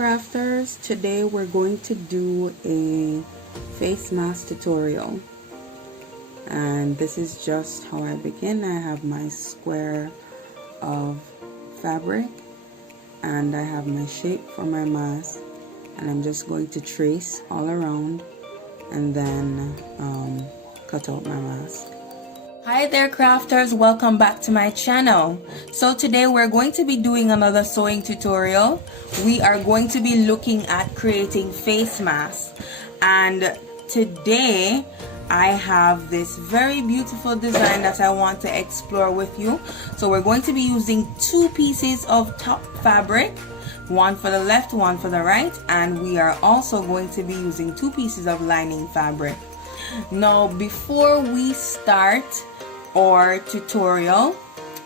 crafters, today we're going to do a face mask tutorial, and this is just how I begin. I have my square of fabric and I have my shape for my mask, and I'm just going to trace all around and then cut out my mask. Hi there crafters, welcome back to my channel. So today we're going to be doing another sewing tutorial. We are going to be looking at creating face masks, and today I have this very beautiful design that I want to explore with you. So we're going to be using two pieces of top fabric, one for the left, one for the right, and we are also going to be using two pieces of lining fabric. Now before we start our tutorial,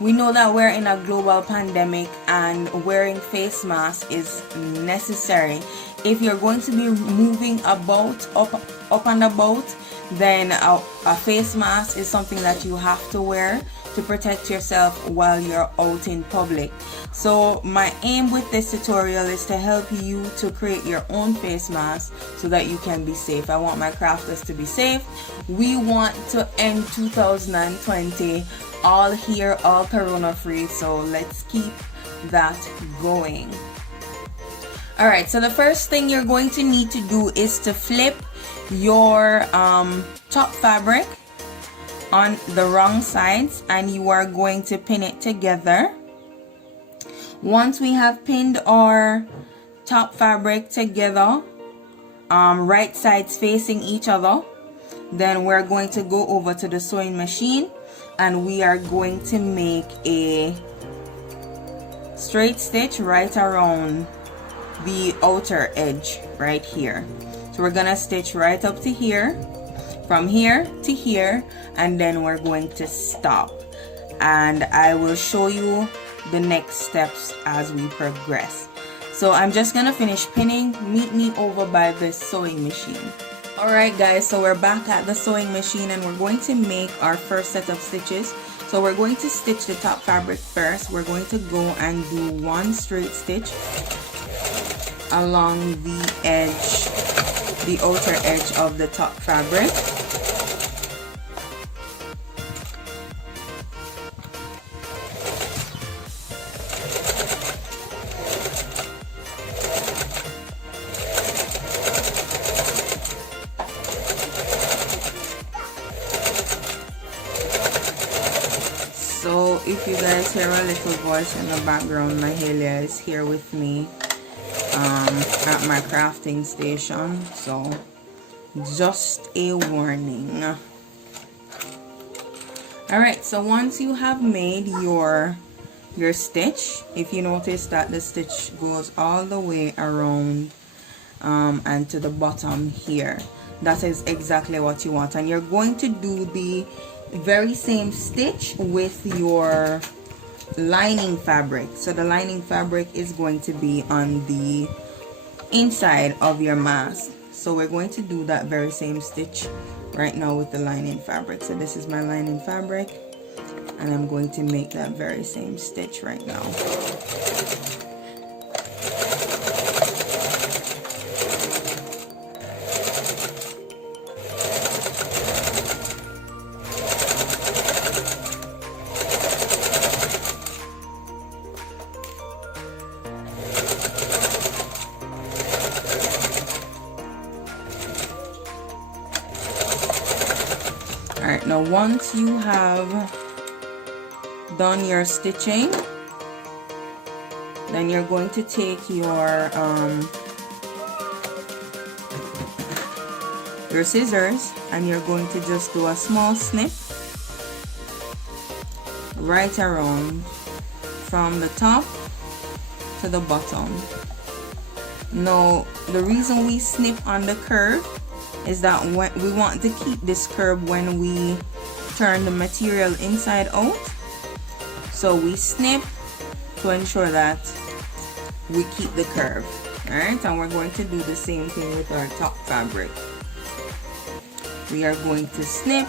we know that we're in a global pandemic and wearing face masks is necessary. If you're going to be moving about up and about, then a face mask is something that you have to wear to protect yourself while you're out in public. So my aim with this tutorial is to help you to create your own face mask so that you can be safe. I want my crafters to be safe. We want to end 2020 all here, all corona free, so let's keep that going. Alright, so the first thing you're going to need to do is to flip your top fabric on the wrong sides, and you are going to pin it together. Once we have pinned our top fabric together, right sides facing each other, then we're going to go over to the sewing machine and we are going to make a straight stitch right around the outer edge right here. So we're gonna stitch right up to here, from here to here, and then we're going to stop, and I will show you the next steps as we progress. So I'm just gonna finish pinning. Meet me over by the sewing machine. Alright guys, so we're back at the sewing machine and we're going to make our first set of stitches. So we're going to stitch the top fabric first. We're going to go and do one straight stitch along the edge, the outer edge of the top fabric. So if you guys hear a little voice in the background, Mahalia is here with me at my crafting station, so just a warning. Alright, so once you have made your stitch, if you notice that the stitch goes all the way around and to the bottom here, that is exactly what you want, and you're going to do the very same stitch with your lining fabric. So the lining fabric is going to be on the inside of your mask, so we're going to do that very same stitch right now with the lining fabric. So this is my lining fabric and I'm going to make that very same stitch right now. Alright, now once you have done your stitching, then you're going to take your scissors and you're going to just do a small snip right around from the top to the bottom. Now the reason we snip on the curve is that we want to keep this curve when we turn the material inside out. So we snip to ensure that we keep the curve. Alright, and we're going to do the same thing with our top fabric. We are going to snip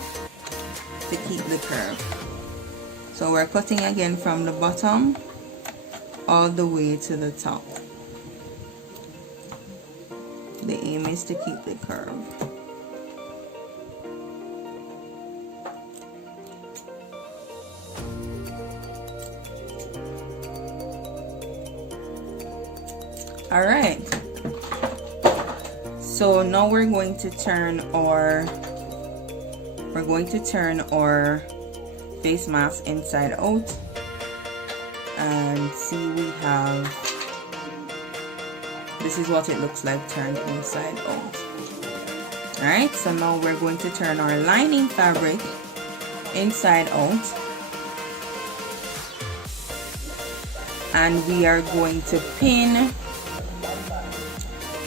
to keep the curve. So we're cutting again from the bottom all the way to the top. The aim is to keep the curve. All right, so now we're going to turn our face mask inside out, and see, we have, this is what it looks like turned inside out. All right, so now we're going to turn our lining fabric inside out, and we are going to pin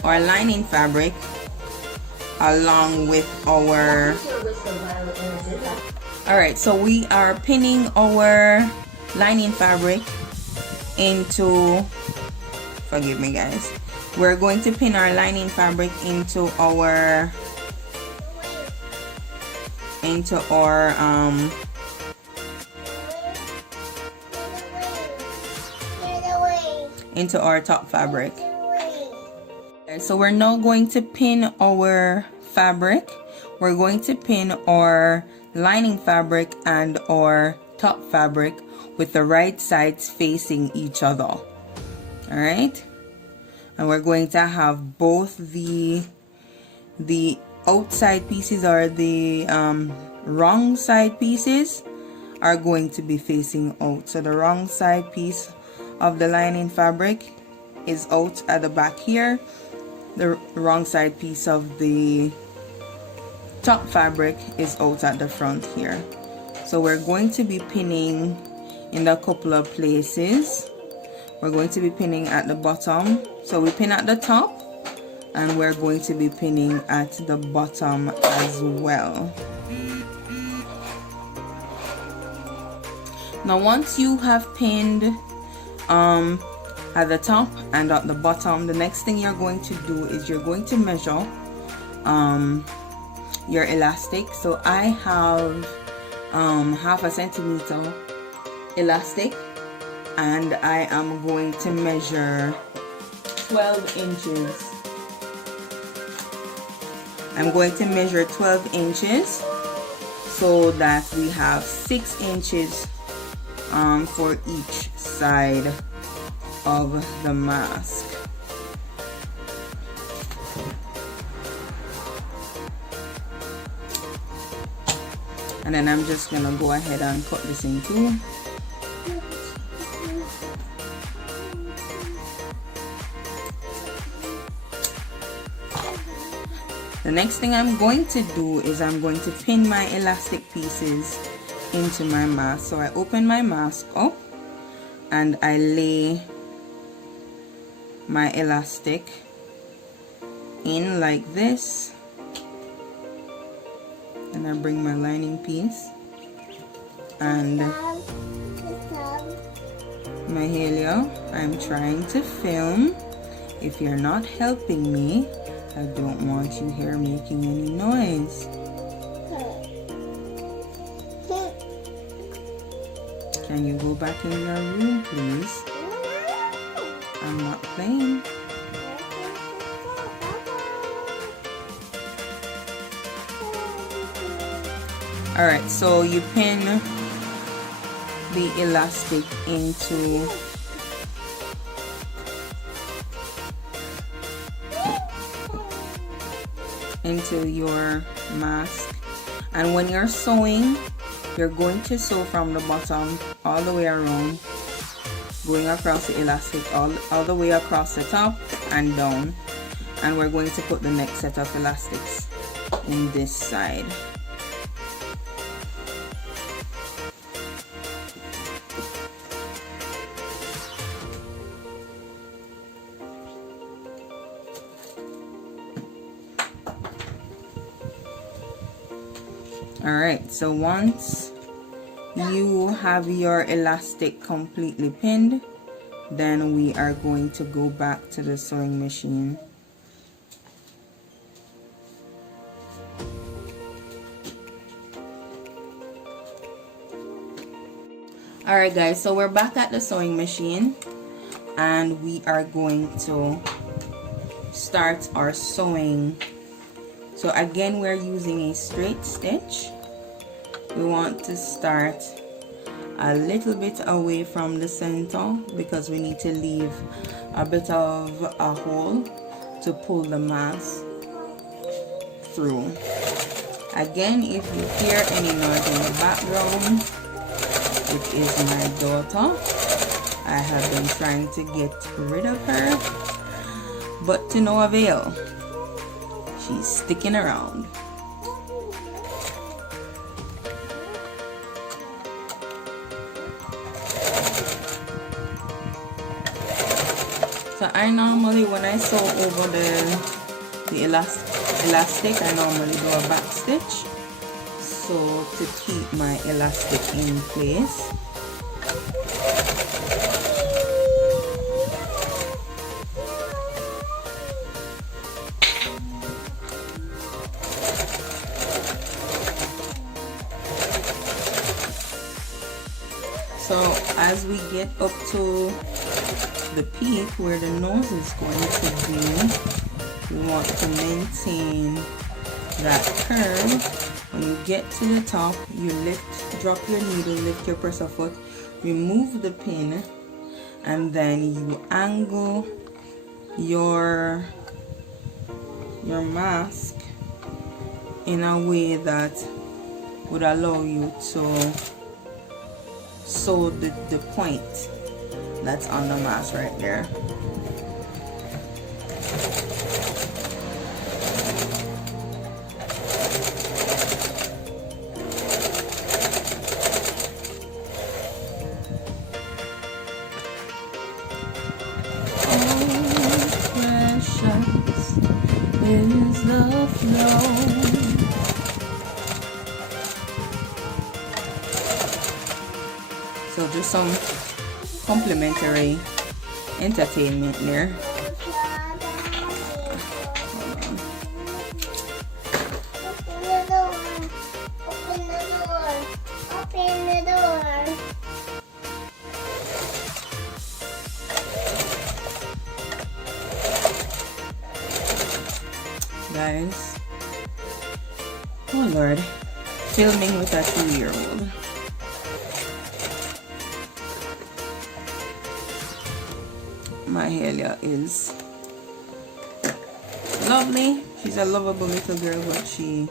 our lining fabric along with our, alright, so we are pinning our lining fabric into, forgive me guys, we're going to pin our lining fabric into our top fabric. So we're now going to pin our fabric. We're going to pin our lining fabric and our top fabric with the right sides facing each other. All right, and we're going to have both the outside pieces, or the wrong side pieces, are going to be facing out. So the wrong side piece of the lining fabric is out at the back here. The wrong side piece of the top fabric is out at the front here. So we're going to be pinning in a couple of places. We're going to be pinning at the bottom. So we pin at the top, and we're going to be pinning at the bottom as well. Now once you have pinned at the top and at the bottom, the next thing you're going to do is you're going to measure your elastic. So I have half a centimeter elastic, and I am going to measure 12 inches. I'm going to measure 12 inches so that we have 6 inches for each side of the mask. And then I'm just gonna go ahead and cut this in two. The next thing I'm going to do is I'm going to pin my elastic pieces into my mask. So I open my mask up and I lay my elastic in like this, and I bring my lining piece and Mahalia, I'm trying to film. If you're not helping me, I don't want you here making any noise. Can you go back in your room, please? I'm not playing. Alright, so you pin the elastic into your mask, and when you're sewing, you're going to sew from the bottom all the way around, going across the elastic all the way across the top and down, and we're going to put the next set of elastics in this side. Alright, so once you have your elastic completely pinned, then we are going to go back to the sewing machine. Alright guys, so we're back at the sewing machine and we are going to start our sewing. So again, we're using a straight stitch. We want to start a little bit away from the center because we need to leave a bit of a hole to pull the mask through. Again, if you hear any noise in the background, it is my daughter. I have been trying to get rid of her, but to no avail. She's sticking around. So I normally, when I sew over the elastic, I normally do a back stitch, so to keep my elastic in place. So as we get up to the peak where the nose is going to be, we want to maintain that curve. When you get to the top, you drop your needle, lift your presser foot, remove the pin, and then you angle your mask in a way that would allow you to sew the point that's on the mask right there. Oh, precious is the flow. So just some complimentary entertainment there. Open the door. Open the door. Guys, oh Lord, filming with a 2-year-old. Mahalia is lovely. She's a lovable little girl, but she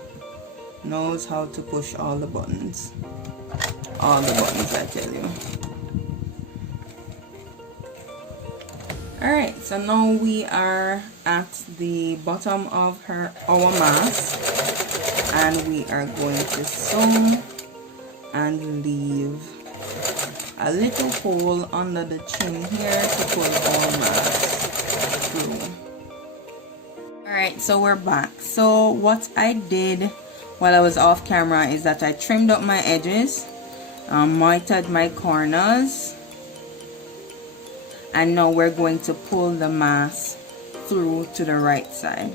knows how to push all the buttons. All the buttons, I tell you. Alright, so now we are at the bottom of our mask, and we are going to sew and leave a little hole under the chin here to pull our mask through. Alright, so we're back. So what I did while I was off camera is that I trimmed up my edges, mitered my corners, and now we're going to pull the mask through to the right side.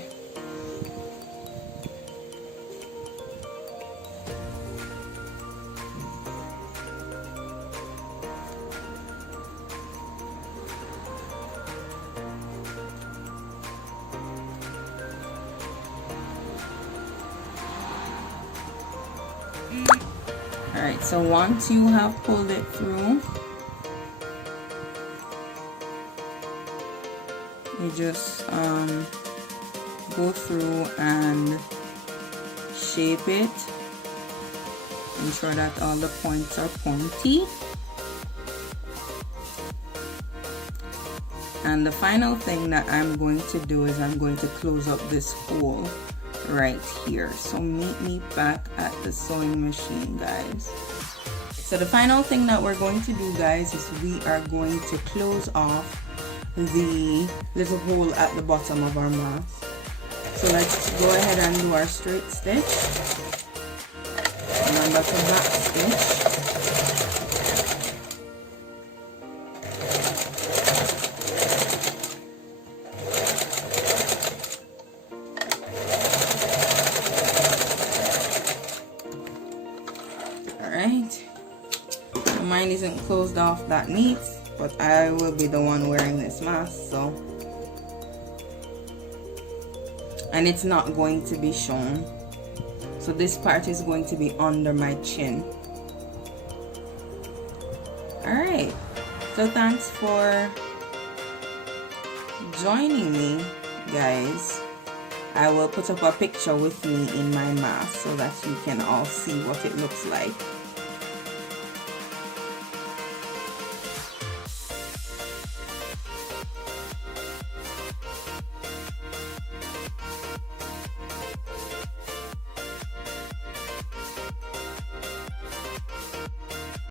Alright, so once you have pulled it through, you just go through and shape it. Ensure that all the points are pointy. And the final thing that I'm going to do is I'm going to close up this hole right here. So meet me back at the sewing machine, guys. So the final thing that we're going to do, guys, is we are going to close off the little hole at the bottom of our mask. So let's go ahead and do our straight stitch. Remember to back stitch. Alright. Mine isn't closed off that neat, but I will be the one wearing this mask, so and it's not going to be shown. So this part is going to be under my chin. Alright, so thanks for joining me, guys. I will put up a picture with me in my mask so that you can all see what it looks like.